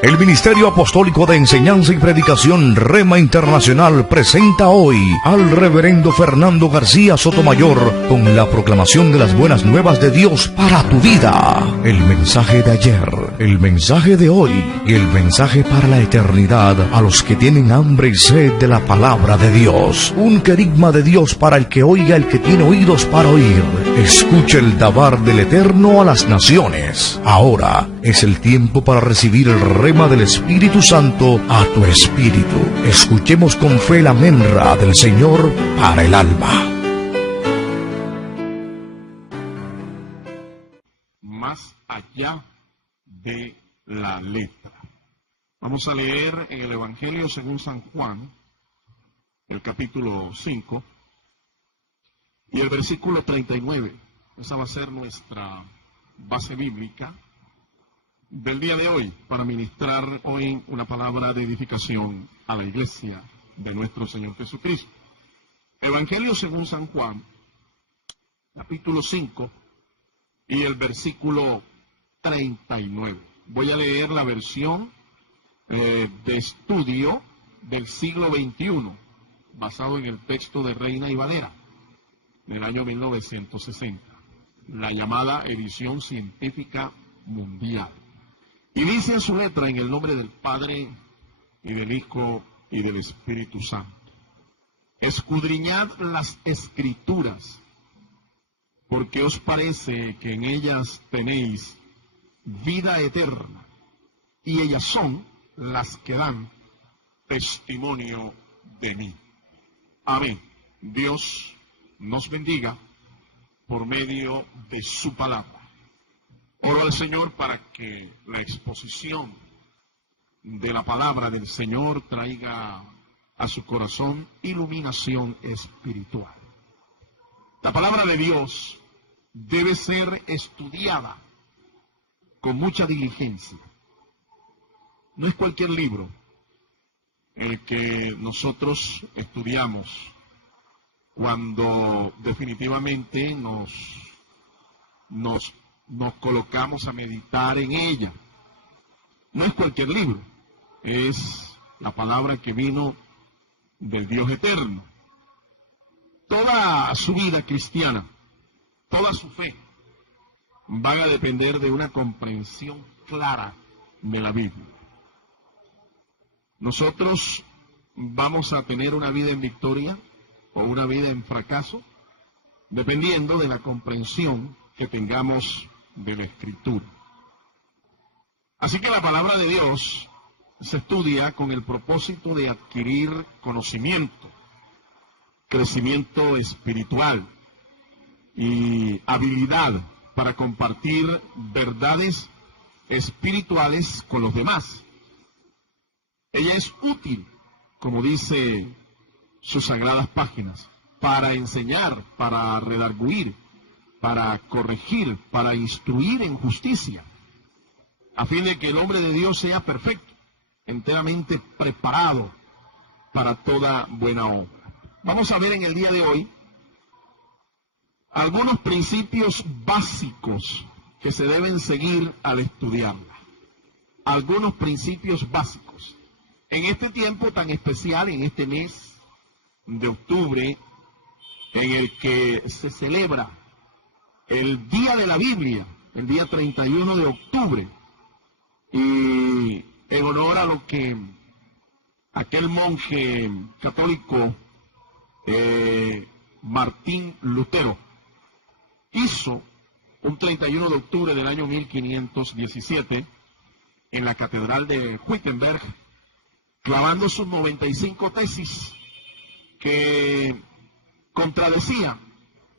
El Ministerio Apostólico de Enseñanza y Predicación Rema Internacional presenta hoy al Reverendo Fernando García Sotomayor con la proclamación de las buenas nuevas de Dios para tu vida. El mensaje de ayer, el mensaje de hoy y el mensaje para la eternidad a los que tienen hambre y sed de la palabra de Dios. Un querigma de Dios para el que oiga, el que tiene oídos para oír. Escucha el dabar del Eterno a las naciones. Ahora es el tiempo para recibir el rema del Espíritu Santo a tu espíritu. Escuchemos con fe la menra del Señor para el alma. Más allá de la letra. Vamos a leer en el Evangelio según San Juan, el capítulo 5, y el versículo 39. Esa va a ser nuestra base bíblica del día de hoy, para ministrar hoy una palabra de edificación a la iglesia de nuestro Señor Jesucristo. Evangelio según San Juan, capítulo 5, y el versículo 39. Voy a leer la versión de estudio del siglo XXI, basado en el texto de Reina y Valera, del año 1960, la llamada edición científica mundial. Y dice en su letra, en el nombre del Padre, y del Hijo, y del Espíritu Santo: escudriñad las Escrituras, porque os parece que en ellas tenéis vida eterna, y ellas son las que dan testimonio de mí. Amén. Dios nos bendiga por medio de su palabra. Oro al Señor para que la exposición de la palabra del Señor traiga a su corazón iluminación espiritual. La palabra de Dios debe ser estudiada con mucha diligencia. No es cualquier libro el que nosotros estudiamos cuando definitivamente nos colocamos a meditar en ella. No es cualquier libro, es la palabra que vino del Dios eterno. Toda su vida cristiana, toda su fe, van a depender de una comprensión clara de la Biblia. Nosotros vamos a tener una vida en victoria o una vida en fracaso, dependiendo de la comprensión que tengamos de la Escritura. Así que la palabra de Dios se estudia con el propósito de adquirir conocimiento, crecimiento espiritual y habilidad para compartir verdades espirituales con los demás. Ella es útil, como dice sus sagradas páginas, para enseñar, para redarguir, para corregir, para instruir en justicia, a fin de que el hombre de Dios sea perfecto, enteramente preparado para toda buena obra. Vamos a ver en el día de hoy algunos principios básicos que se deben seguir al estudiarla. Algunos principios básicos. En este tiempo tan especial, en este mes de octubre, en el que se celebra el Día de la Biblia, el día 31 de octubre, y en honor a lo que aquel monje católico Martín Lutero hizo un 31 de octubre del año 1517 en la Catedral de Wittenberg, clavando sus 95 tesis que contradecían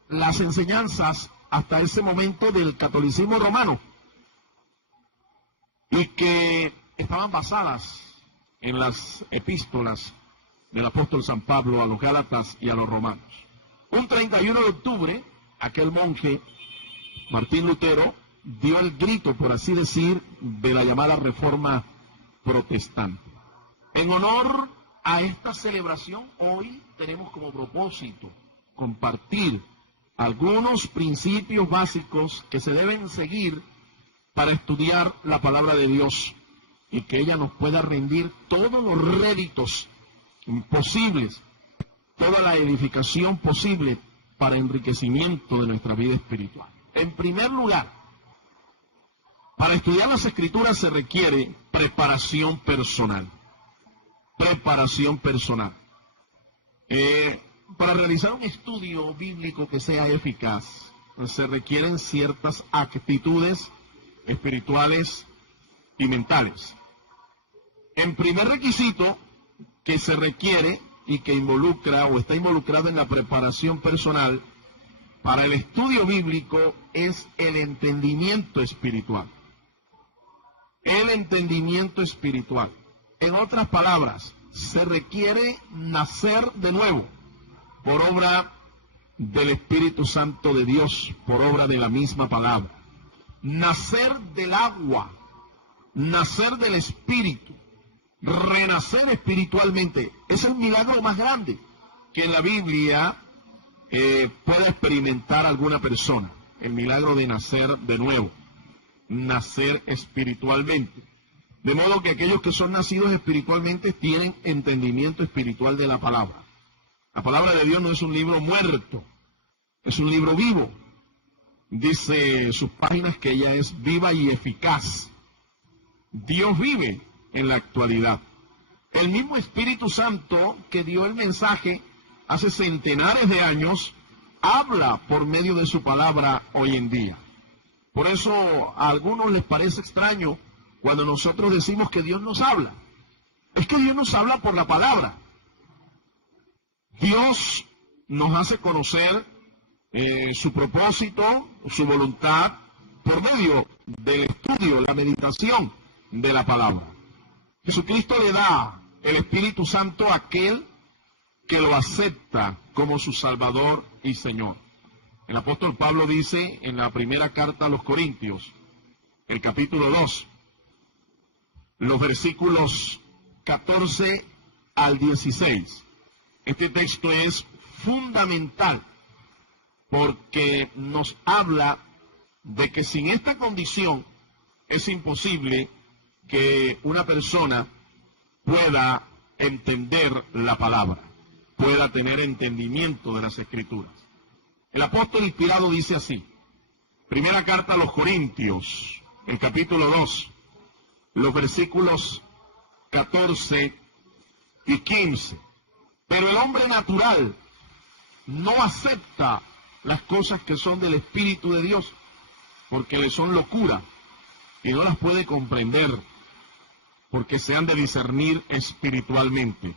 las enseñanzas hasta ese momento del catolicismo romano y que estaban basadas en las epístolas del apóstol San Pablo a los Gálatas y a los romanos. Un 31 de octubre, aquel monje Martín Lutero dio el grito, por así decir, de la llamada Reforma Protestante. En honor a esta celebración, hoy tenemos como propósito compartir algunos principios básicos que se deben seguir para estudiar la palabra de Dios y que ella nos pueda rendir todos los réditos posibles, toda la edificación posible para enriquecimiento de nuestra vida espiritual. En primer lugar, para estudiar las Escrituras se requiere preparación personal. Preparación personal. Para realizar un estudio bíblico que sea eficaz, se requieren ciertas actitudes espirituales y mentales. En primer requisito que se requiere y que involucra o está involucrado en la preparación personal para el estudio bíblico es el entendimiento espiritual. El entendimiento espiritual. En otras palabras, se requiere nacer de nuevo por obra del Espíritu Santo de Dios, por obra de la misma palabra. Nacer del agua, nacer del Espíritu, renacer espiritualmente. Es el milagro más grande que en la Biblia pueda experimentar alguna persona. El milagro de nacer de nuevo, nacer espiritualmente. De modo que aquellos que son nacidos espiritualmente tienen entendimiento espiritual de la palabra. La palabra de Dios no es un libro muerto, es un libro vivo. Dice sus páginas que ella es viva y eficaz. Dios vive en la actualidad. El mismo Espíritu Santo que dio el mensaje hace centenares de años, habla por medio de su palabra hoy en día. Por eso a algunos les parece extraño cuando nosotros decimos que Dios nos habla. Es que Dios nos habla por la palabra. Dios nos hace conocer su propósito, su voluntad, por medio del estudio, la meditación de la palabra. Jesucristo le da el Espíritu Santo a aquel que lo acepta como su Salvador y Señor. El apóstol Pablo dice en la primera carta a los Corintios, el capítulo 2, los versículos 14 al 16. Este texto es fundamental porque nos habla de que sin esta condición es imposible que una persona pueda entender la palabra, pueda tener entendimiento de las Escrituras. El apóstol inspirado dice así, primera carta a los Corintios, el capítulo 2, los versículos 14 y 15. Pero el hombre natural no acepta las cosas que son del Espíritu de Dios, porque le son locura y no las puede comprender, porque se han de discernir espiritualmente.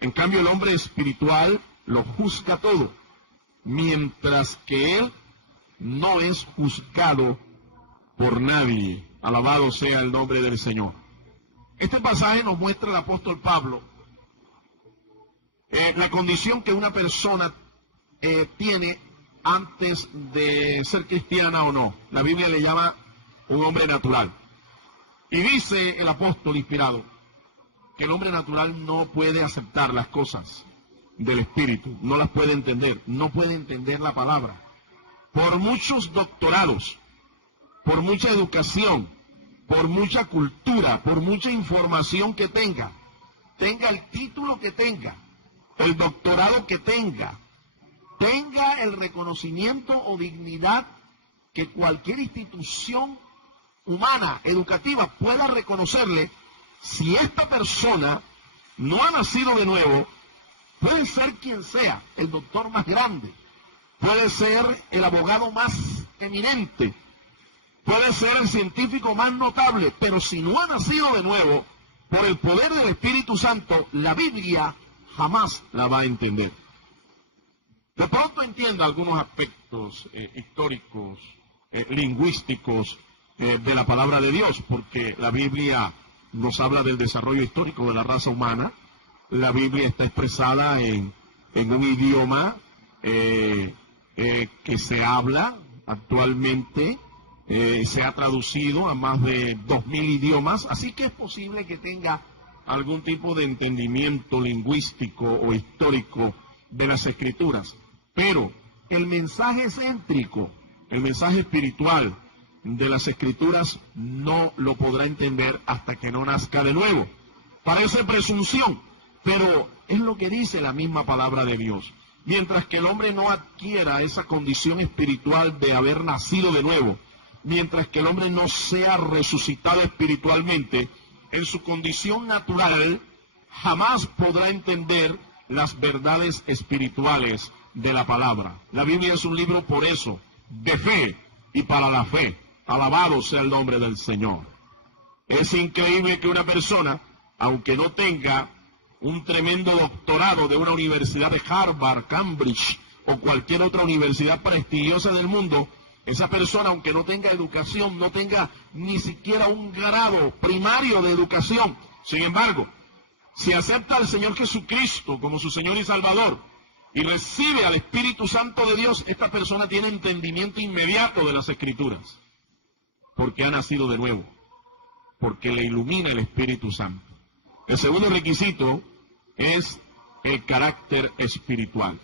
En cambio, el hombre espiritual lo juzga todo, mientras que él no es juzgado por nadie. Alabado sea el nombre del Señor. Este pasaje nos muestra el apóstol Pablo la condición que una persona tiene antes de ser cristiana o no. La Biblia le llama un hombre natural. Y dice el apóstol inspirado que el hombre natural no puede aceptar las cosas del Espíritu, no las puede entender, no puede entender la palabra. Por muchos doctorados, por mucha educación, por mucha cultura, por mucha información que tenga el título que tenga, el doctorado que tenga el reconocimiento o dignidad que cualquier institución humana, educativa, pueda reconocerle, si esta persona no ha nacido de nuevo, puede ser quien sea, el doctor más grande, puede ser el abogado más eminente, puede ser el científico más notable, pero si no ha nacido de nuevo, por el poder del Espíritu Santo, la Biblia jamás la va a entender. De pronto entienda algunos aspectos históricos, lingüísticos de la palabra de Dios, porque la Biblia nos habla del desarrollo histórico de la raza humana. La Biblia está expresada en un idioma que se habla actualmente, se ha traducido a más de 2000 idiomas, así que es posible que tenga algún tipo de entendimiento lingüístico o histórico de las Escrituras. Pero el mensaje céntrico, el mensaje espiritual, de las Escrituras no lo podrá entender hasta que no nazca de nuevo. Parece presunción, pero es lo que dice la misma palabra de Dios. Mientras que el hombre no adquiera esa condición espiritual de haber nacido de nuevo, mientras que el hombre no sea resucitado espiritualmente, en su condición natural jamás podrá entender las verdades espirituales de la palabra. La Biblia es un libro por eso, de fe y para la fe. Alabado sea el nombre del Señor. Es increíble que una persona, aunque no tenga un tremendo doctorado de una universidad de Harvard, Cambridge o cualquier otra universidad prestigiosa del mundo, esa persona, aunque no tenga educación, no tenga ni siquiera un grado primario de educación, sin embargo, si acepta al Señor Jesucristo como su Señor y Salvador y recibe al Espíritu Santo de Dios, esta persona tiene entendimiento inmediato de las Escrituras, porque ha nacido de nuevo, porque le ilumina el Espíritu Santo. El segundo requisito es el carácter espiritual.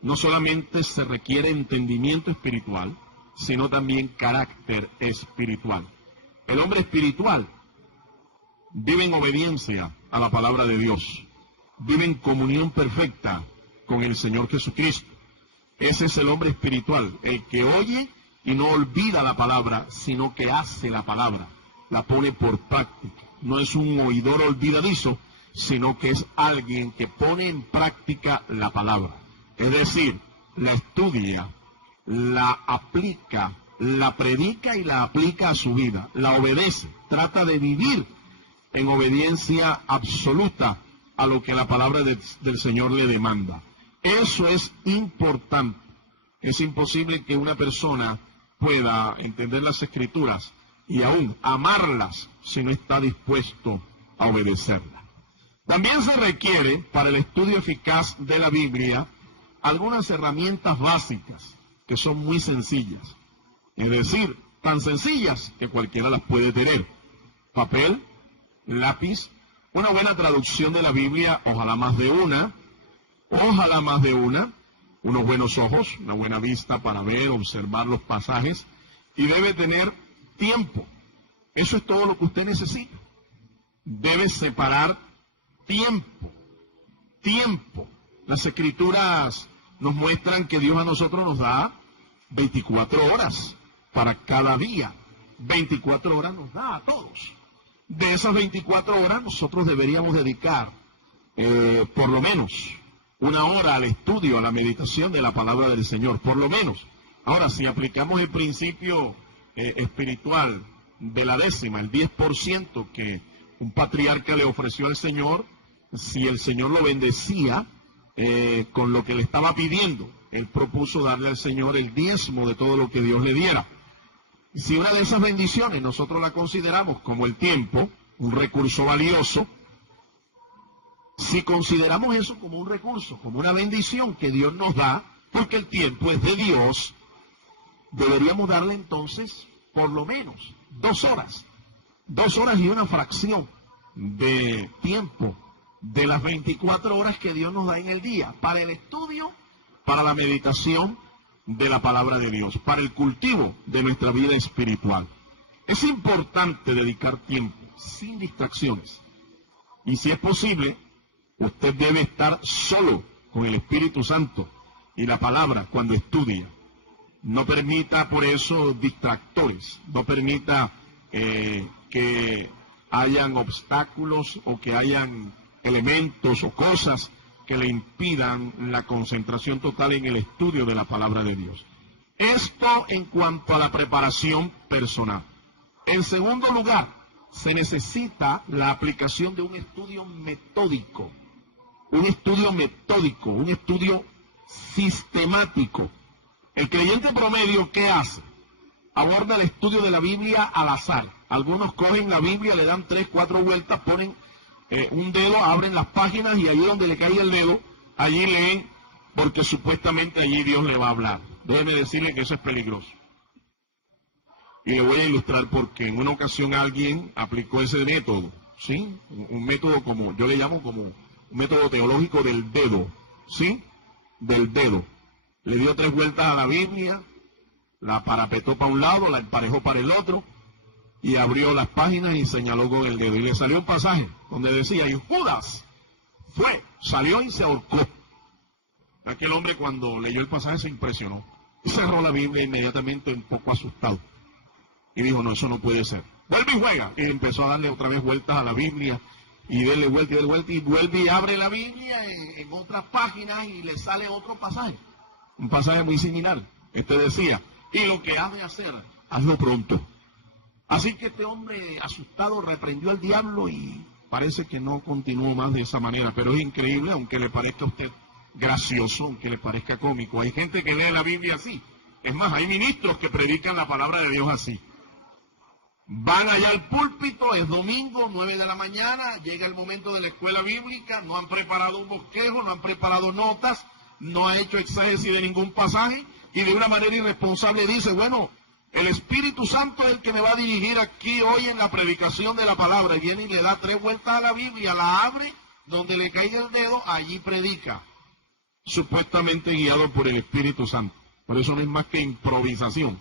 No solamente se requiere entendimiento espiritual, sino también carácter espiritual. El hombre espiritual vive en obediencia a la palabra de Dios, vive en comunión perfecta con el Señor Jesucristo. Ese es el hombre espiritual, el que oye y no olvida la palabra, sino que hace la palabra, la pone por práctica. No es un oidor olvidadizo, sino que es alguien que pone en práctica la palabra. Es decir, la estudia, la aplica, la predica y la aplica a su vida, la obedece, trata de vivir en obediencia absoluta a lo que la palabra del Señor le demanda. Eso es importante. Es imposible que una persona pueda entender las Escrituras y aún amarlas si no está dispuesto a obedecerlas. También se requiere para el estudio eficaz de la Biblia algunas herramientas básicas que son muy sencillas, es decir, tan sencillas que cualquiera las puede tener. Papel, lápiz, una buena traducción de la Biblia, ojalá más de una, unos buenos ojos, una buena vista para ver, observar los pasajes, y debe tener tiempo. Eso es todo lo que usted necesita. Debe separar tiempo. Las Escrituras nos muestran que Dios a nosotros nos da 24 horas para cada día. 24 horas nos da a todos. De esas 24 horas nosotros deberíamos dedicar por lo menos una hora al estudio, a la meditación de la palabra del Señor, por lo menos. Ahora, si aplicamos el principio espiritual de la décima, el 10% que un patriarca le ofreció al Señor, si el Señor lo bendecía con lo que le estaba pidiendo, él propuso darle al Señor el diezmo de todo lo que Dios le diera. Si una de esas bendiciones nosotros la consideramos como el tiempo, un recurso valioso, si consideramos eso como un recurso, como una bendición que Dios nos da, porque el tiempo es de Dios, deberíamos darle entonces por lo menos 2 horas. 2 horas y una fracción de tiempo de las 24 horas que Dios nos da en el día, para el estudio, para la meditación de la palabra de Dios, para el cultivo de nuestra vida espiritual. Es importante dedicar tiempo, sin distracciones. Y si es posible, usted debe estar solo con el Espíritu Santo y la palabra cuando estudia. No permita por eso distractores, no permita que hayan obstáculos o que hayan elementos o cosas que le impidan la concentración total en el estudio de la palabra de Dios. Esto en cuanto a la preparación personal. En segundo lugar, se necesita la aplicación de un estudio metódico, un estudio sistemático. El creyente promedio, ¿qué hace? Aborda el estudio de la Biblia al azar. Algunos cogen la Biblia, le dan 3, 4 vueltas, ponen un dedo, abren las páginas y allí donde le caiga el dedo, allí leen, porque supuestamente allí Dios le va a hablar. Déjeme decirle que eso es peligroso. Y le voy a ilustrar porque en una ocasión alguien aplicó ese método, ¿sí? Un método como, yo le llamo como un método teológico del dedo, ¿sí? Del dedo. Le dio 3 vueltas a la Biblia, la parapetó para un lado, la emparejó para el otro, y abrió las páginas y señaló con el dedo. Y le salió un pasaje donde decía, y Judas salió y se ahorcó. Aquel hombre, cuando leyó el pasaje, se impresionó. Cerró la Biblia inmediatamente, un poco asustado. Y dijo, no, eso no puede ser. Vuelve y juega. Y empezó a darle otra vez vueltas a la Biblia. Y darle vuelta y darle vuelta. Y vuelve y abre la Biblia en otras páginas y le sale otro pasaje. Un pasaje muy similar. Este decía, y lo que has de hacer, hazlo pronto. Así que este hombre asustado reprendió al diablo y parece que no continuó más de esa manera. Pero es increíble, aunque le parezca a usted gracioso, aunque le parezca cómico. Hay gente que lee la Biblia así. Es más, hay ministros que predican la palabra de Dios así. Van allá al púlpito, es domingo, 9 de la mañana, llega el momento de la escuela bíblica, no han preparado un bosquejo, no han preparado notas, no ha hecho exégesis de ningún pasaje, y de una manera irresponsable dice, bueno, el Espíritu Santo es el que me va a dirigir aquí hoy en la predicación de la palabra. Y viene y le da 3 vueltas a la Biblia, la abre, donde le caiga el dedo, allí predica. Supuestamente guiado por el Espíritu Santo. Por eso no es más que improvisación.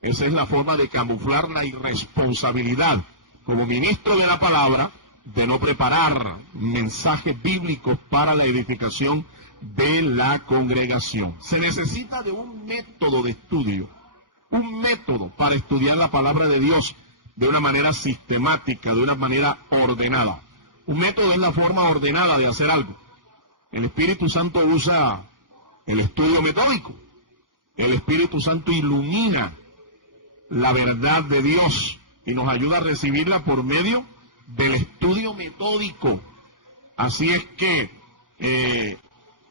Esa es la forma de camuflar la irresponsabilidad como ministro de la palabra de no preparar mensajes bíblicos para la edificación de la congregación. Se necesita de un método de estudio, un método para estudiar la palabra de Dios de una manera sistemática, de una manera ordenada. Un método es la forma ordenada de hacer algo. El Espíritu Santo usa el estudio metódico. El Espíritu Santo ilumina la verdad de Dios y nos ayuda a recibirla por medio del estudio metódico. Así es que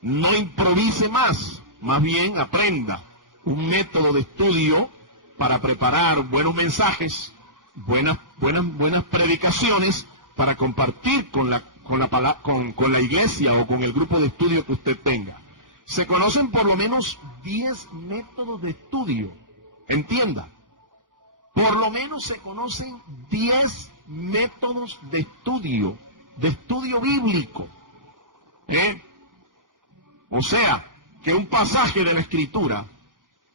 no improvise más bien aprenda un método de estudio para preparar buenos mensajes, buenas predicaciones para compartir con la iglesia o con el grupo de estudio que usted tenga. Se conocen por lo menos 10 métodos de estudio. Entienda, por lo menos se conocen 10 métodos de estudio bíblico. O sea, que un pasaje de la Escritura,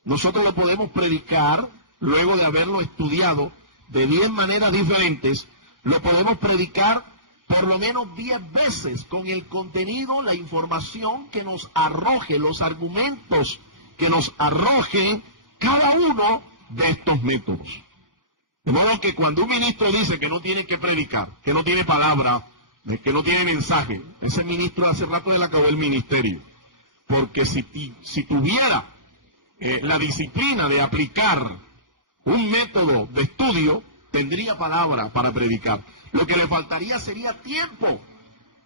nosotros lo podemos predicar luego de haberlo estudiado de 10 maneras diferentes, lo podemos predicar por lo menos 10 veces con el contenido, la información que nos arroje, los argumentos que nos arroje cada uno de estos métodos. De modo que cuando un ministro dice que no tiene que predicar, que no tiene palabra, que no tiene mensaje, ese ministro hace rato le acabó el ministerio. Porque si tuviera la disciplina de aplicar un método de estudio, tendría palabra para predicar. Lo que le faltaría sería tiempo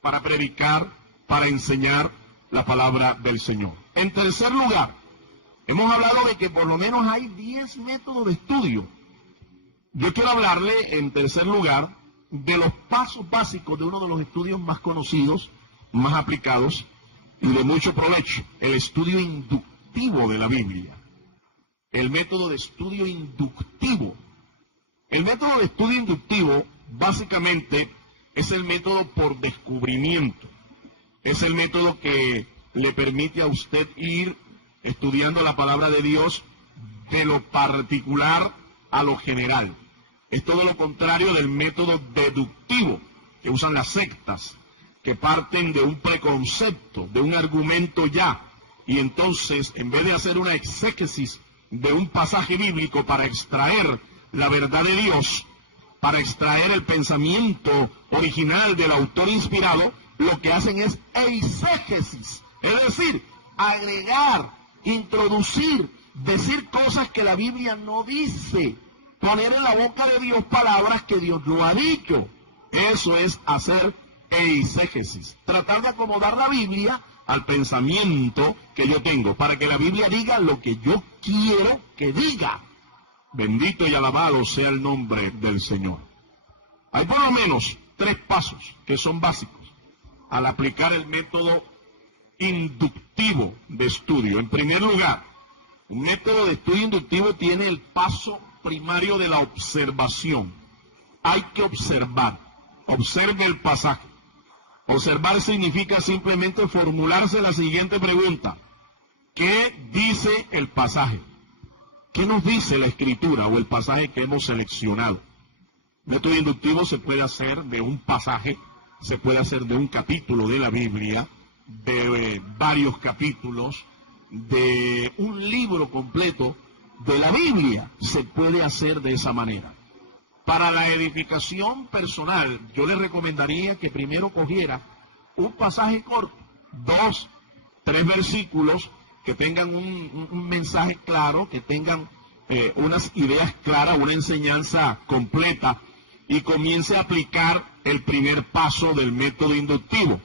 para predicar, para enseñar la palabra del Señor. En tercer lugar, hemos hablado de que por lo menos hay 10 métodos de estudio. Yo quiero hablarle, en tercer lugar, de los pasos básicos de uno de los estudios más conocidos, más aplicados y de mucho provecho, el estudio inductivo de la Biblia. El método de estudio inductivo. El método de estudio inductivo, básicamente, es el método por descubrimiento. Es el método que le permite a usted ir estudiando la palabra de Dios de lo particular a lo general. Es todo lo contrario del método deductivo que usan las sectas, que parten de un preconcepto, de un argumento ya, y entonces, en vez de hacer una exégesis de un pasaje bíblico para extraer la verdad de Dios, para extraer el pensamiento original del autor inspirado, lo que hacen es eisegesis, es decir, agregar, introducir, decir cosas que la Biblia no dice, poner en la boca de Dios palabras que Dios no ha dicho. Eso es hacer eisegesis, tratar de acomodar la Biblia al pensamiento que yo tengo, para que la Biblia diga lo que yo quiero que diga. Bendito y alabado sea el nombre del Señor. Hay por lo menos 3 pasos que son básicos al aplicar el método inductivo de estudio. En primer lugar, un método de estudio inductivo tiene el paso primario de la observación. Hay que observar. Observe el pasaje. Observar significa simplemente formularse la siguiente pregunta: ¿qué dice el pasaje? ¿Qué nos dice la Escritura o el pasaje que hemos seleccionado? Método inductivo se puede hacer de un pasaje, se puede hacer de un capítulo de la Biblia, de varios capítulos, de un libro completo de la Biblia. Se puede hacer de esa manera. Para la edificación personal, yo le recomendaría que primero cogiera un pasaje corto, 2, 3 versículos que tengan un mensaje claro, que tengan unas ideas claras, una enseñanza completa, y comience a aplicar el primer paso del método inductivo.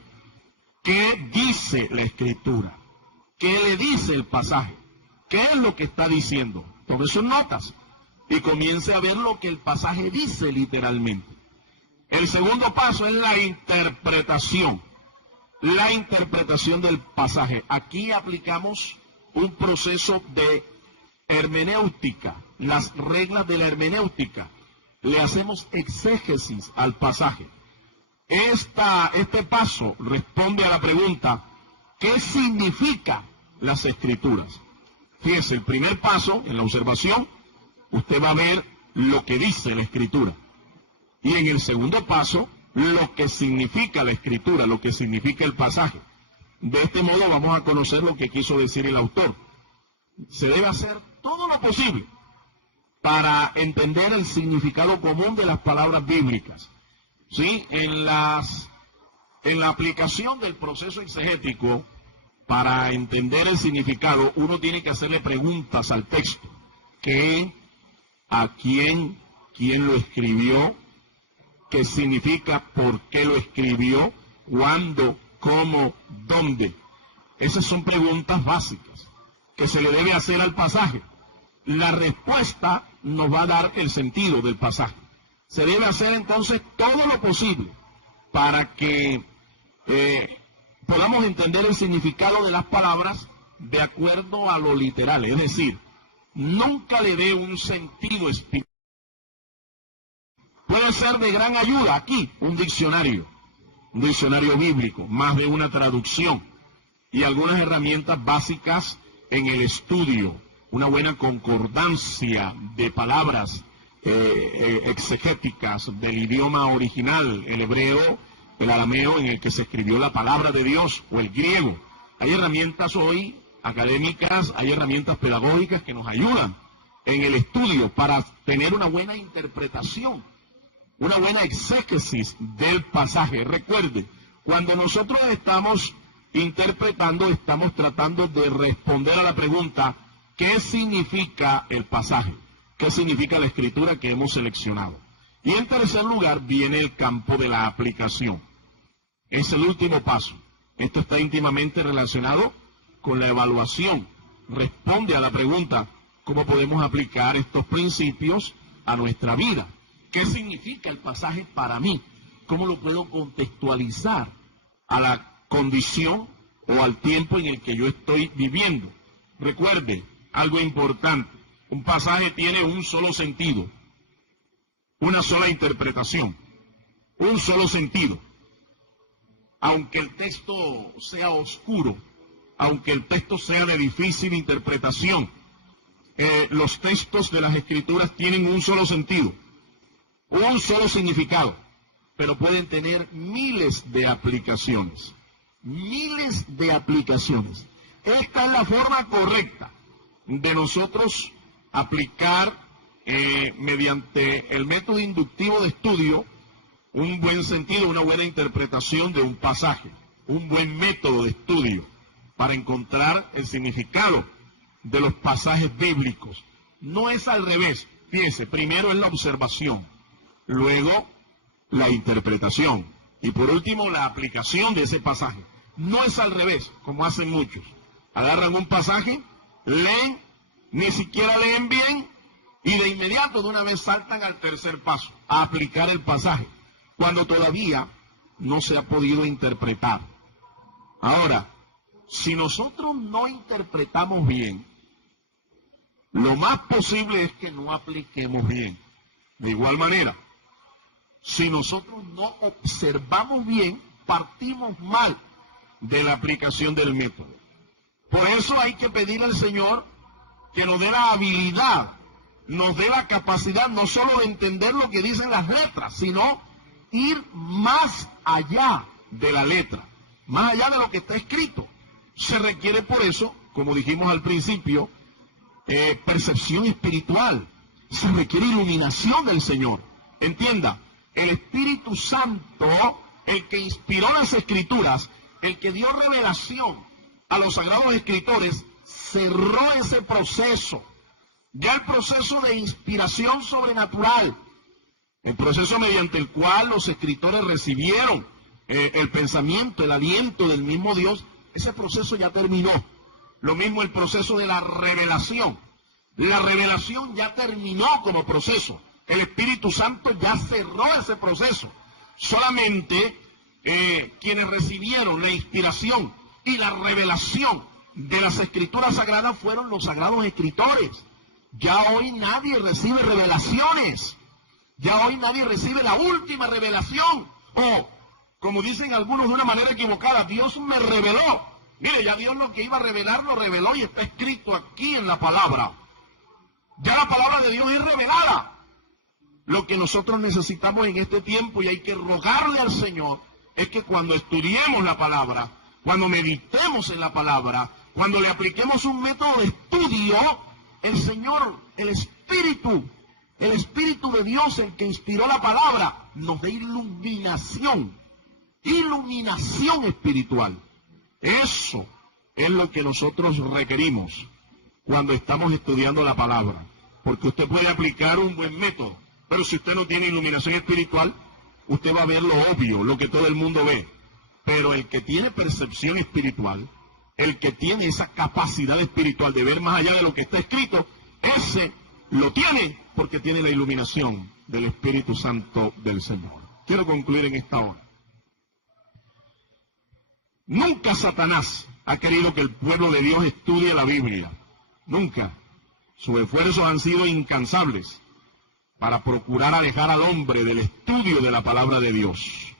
¿Qué dice la Escritura? ¿Qué le dice el pasaje? ¿Qué es lo que está diciendo? Tome sus notas y comience a ver lo que el pasaje dice literalmente. El segundo paso es la interpretación. La interpretación del pasaje. Aquí aplicamos un proceso de hermenéutica, las reglas de la hermenéutica. Le hacemos exégesis al pasaje. Este paso responde a la pregunta, ¿qué significan las Escrituras? Fíjese, el primer paso, en la observación, usted va a ver lo que dice la Escritura. Y en el segundo paso, lo que significa la Escritura, lo que significa el pasaje. De este modo vamos a conocer lo que quiso decir el autor. Se debe hacer todo lo posible para entender el significado común de las palabras bíblicas. ¿Sí? En la aplicación del proceso exegético, para entender el significado, uno tiene que hacerle preguntas al texto. ¿Qué? ¿A quién? ¿Quién lo escribió? ¿Qué significa? ¿Por qué lo escribió? ¿Cuándo? ¿Cómo? ¿Dónde? Esas son preguntas básicas que se le debe hacer al pasaje. La respuesta nos va a dar el sentido del pasaje. Se debe hacer entonces todo lo posible para que podamos entender el significado de las palabras de acuerdo a lo literal. Es decir, nunca le dé un sentido espiritual. Puede ser de gran ayuda aquí un diccionario bíblico, más de una traducción y algunas herramientas básicas en el estudio, una buena concordancia de palabras exegéticas del idioma original, el hebreo, el arameo en el que se escribió la palabra de Dios, o el griego. Hay herramientas hoy académicas, hay herramientas pedagógicas que nos ayudan en el estudio para tener una buena interpretación, una buena exégesis del pasaje. Recuerde, cuando nosotros estamos interpretando, estamos tratando de responder a la pregunta, ¿qué significa el pasaje? ¿Qué significa la Escritura que hemos seleccionado? Y en tercer lugar viene el campo de la aplicación. Es el último paso. Esto está íntimamente relacionado con la evaluación. Responde a la pregunta, ¿cómo podemos aplicar estos principios a nuestra vida? ¿Qué significa el pasaje para mí? ¿Cómo lo puedo contextualizar a la condición o al tiempo en el que yo estoy viviendo? Recuerde, algo importante, un pasaje tiene un solo sentido, una sola interpretación, un solo sentido. Aunque el texto sea oscuro, aunque el texto sea de difícil interpretación, los textos de las Escrituras tienen un solo sentido, un solo significado, pero pueden tener miles de aplicaciones. Miles de aplicaciones. Esta es la forma correcta de nosotros aplicar mediante el método inductivo de estudio un buen sentido, una buena interpretación de un pasaje, un buen método de estudio para encontrar el significado de los pasajes bíblicos. No es al revés. Fíjense, primero es la observación, luego la interpretación y por último la aplicación de ese pasaje. No es al revés, como hacen muchos. Agarran un pasaje, leen, ni siquiera leen bien y de inmediato de una vez saltan al tercer paso, a aplicar el pasaje, cuando todavía no se ha podido interpretar. Ahora, si nosotros no interpretamos bien, lo más posible es que no apliquemos bien. De igual manera, si nosotros no observamos bien, partimos mal de la aplicación del método. Por eso hay que pedirle al Señor que nos dé la habilidad, nos dé la capacidad no solo de entender lo que dicen las letras, sino ir más allá de la letra, más allá de lo que está escrito. Se requiere por eso, como dijimos al principio, percepción espiritual, se requiere iluminación del Señor. Entienda, el Espíritu Santo, el que inspiró las Escrituras, el que dio revelación a los sagrados escritores, cerró ese proceso. Ya el proceso de inspiración sobrenatural, el proceso mediante el cual los escritores recibieron el pensamiento, el aliento del mismo Dios, ese proceso ya terminó. Lo mismo el proceso de la revelación. La revelación ya terminó como proceso. El Espíritu Santo ya cerró ese proceso. Solamente quienes recibieron la inspiración y la revelación de las Escrituras Sagradas fueron los sagrados escritores. Ya hoy nadie recibe revelaciones. Ya hoy nadie recibe la última revelación. O, como dicen algunos de una manera equivocada, Dios me reveló. Mire, ya Dios lo que iba a revelar lo reveló y está escrito aquí en la palabra. Ya la palabra de Dios es revelada. Lo que nosotros necesitamos en este tiempo, y hay que rogarle al Señor, es que cuando estudiemos la palabra, cuando meditemos en la palabra, cuando le apliquemos un método de estudio, el Señor, el Espíritu de Dios, el que inspiró la palabra, nos dé iluminación espiritual. Eso es lo que nosotros requerimos cuando estamos estudiando la palabra. Porque usted puede aplicar un buen método, pero si usted no tiene iluminación espiritual, usted va a ver lo obvio, lo que todo el mundo ve. Pero el que tiene percepción espiritual, el que tiene esa capacidad espiritual de ver más allá de lo que está escrito, ese lo tiene porque tiene la iluminación del Espíritu Santo del Señor. Quiero concluir en esta hora. Nunca Satanás ha querido que el pueblo de Dios estudie la Biblia. Nunca. Sus esfuerzos han sido incansables para procurar alejar al hombre del estudio de la palabra de Dios.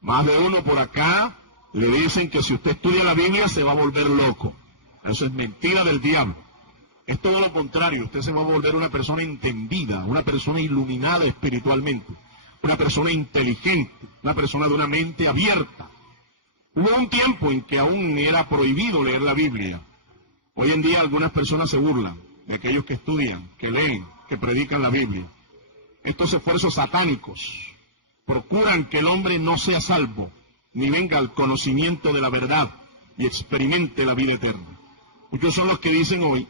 Más de uno por acá le dicen que si usted estudia la Biblia se va a volver loco. Eso es mentira del diablo. Es todo lo contrario. Usted se va a volver una persona entendida, una persona iluminada espiritualmente, una persona inteligente, una persona de una mente abierta. Hubo un tiempo en que aún era prohibido leer la Biblia. Hoy en día algunas personas se burlan de aquellos que estudian, que leen, que predican la Biblia. Estos esfuerzos satánicos procuran que el hombre no sea salvo, ni venga al conocimiento de la verdad y experimente la vida eterna. Muchos son los que dicen hoy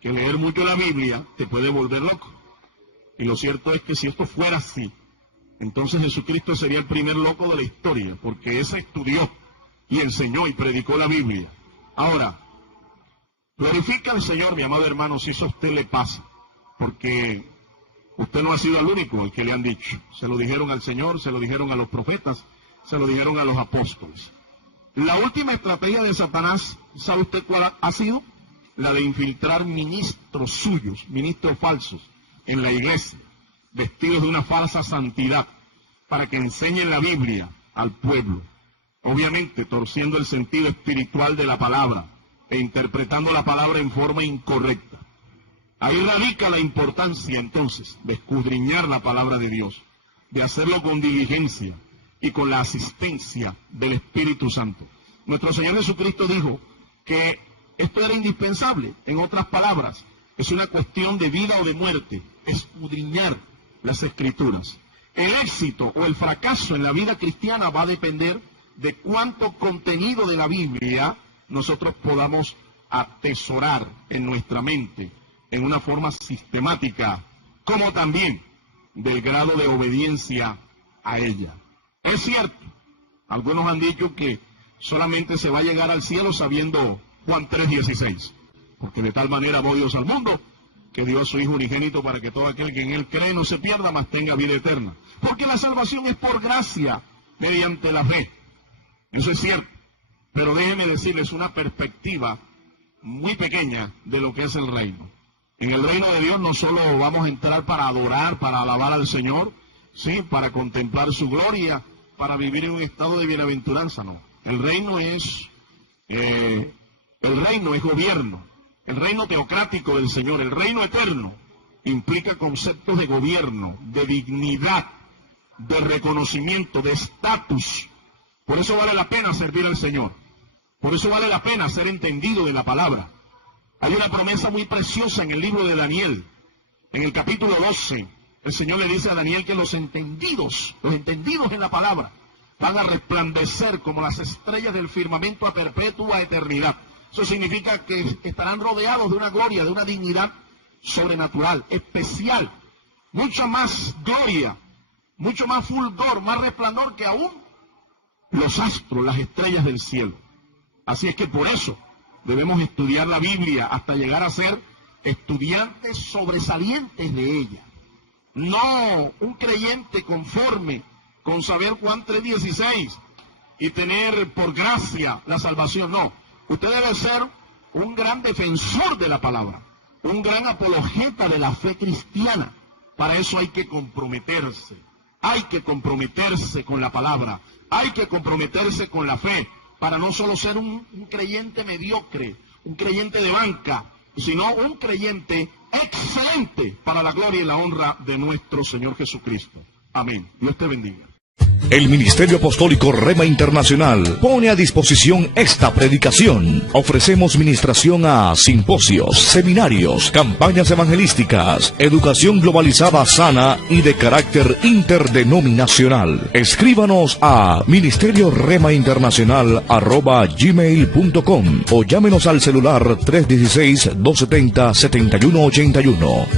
que leer mucho la Biblia te puede volver loco. Y lo cierto es que si esto fuera así, entonces Jesucristo sería el primer loco de la historia, porque ese estudió y enseñó y predicó la Biblia. Ahora, glorifica al Señor, mi amado hermano, si eso a usted le pasa, porque usted no ha sido el único al que le han dicho. Se lo dijeron al Señor, se lo dijeron a los profetas, se lo dijeron a los apóstoles. La última estrategia de Satanás, ¿sabe usted cuál ha sido? La de infiltrar ministros suyos, ministros falsos, en la iglesia, vestidos de una falsa santidad, para que enseñen la Biblia al pueblo. Obviamente torciendo el sentido espiritual de la palabra e interpretando la palabra en forma incorrecta. Ahí radica la importancia entonces de escudriñar la palabra de Dios, de hacerlo con diligencia y con la asistencia del Espíritu Santo. Nuestro Señor Jesucristo dijo que esto era indispensable. En otras palabras, es una cuestión de vida o de muerte, escudriñar las Escrituras. El éxito o el fracaso en la vida cristiana va a depender de cuánto contenido de la Biblia nosotros podamos atesorar en nuestra mente en una forma sistemática, como también del grado de obediencia a ella. Es cierto, algunos han dicho que solamente se va a llegar al cielo sabiendo Juan 3:16, porque de tal manera amó Dios al mundo, que dio a su Hijo unigénito para que todo aquel que en Él cree no se pierda, mas tenga vida eterna. Porque la salvación es por gracia, mediante la fe. Eso es cierto, pero déjenme decirles una perspectiva muy pequeña de lo que es el reino. En el reino de Dios no solo vamos a entrar para adorar, para alabar al Señor, sí, para contemplar su gloria, para vivir en un estado de bienaventuranza, no. El reino es gobierno, El reino teocrático del Señor, el reino eterno, implica conceptos de gobierno, de dignidad, de reconocimiento, de estatus. Por eso vale la pena servir al Señor. Por eso vale la pena ser entendido de la palabra. Hay una promesa muy preciosa en el libro de Daniel. En el capítulo 12, el Señor le dice a Daniel que los entendidos en la palabra, van a resplandecer como las estrellas del firmamento a perpetua eternidad. Eso significa que estarán rodeados de una gloria, de una dignidad sobrenatural, especial, mucha más gloria, mucho más fulgor, más resplandor que aún los astros, las estrellas del cielo. Así es que por eso debemos estudiar la Biblia hasta llegar a ser estudiantes sobresalientes de ella. No un creyente conforme con saber Juan 3:16 y tener por gracia la salvación. No, usted debe ser un gran defensor de la palabra, un gran apologeta de la fe cristiana. Para eso hay que comprometerse con la palabra, hay que comprometerse con la fe, para no solo ser un creyente mediocre, un creyente de banca, sino un creyente excelente para la gloria y la honra de nuestro Señor Jesucristo. Amén. Dios te bendiga. El Ministerio Apostólico Rema Internacional pone a disposición esta predicación. Ofrecemos ministración a simposios, seminarios, campañas evangelísticas, educación globalizada sana y de carácter interdenominacional. Escríbanos a ministerioremainternacional@gmail.com o llámenos al celular 316-270-7181.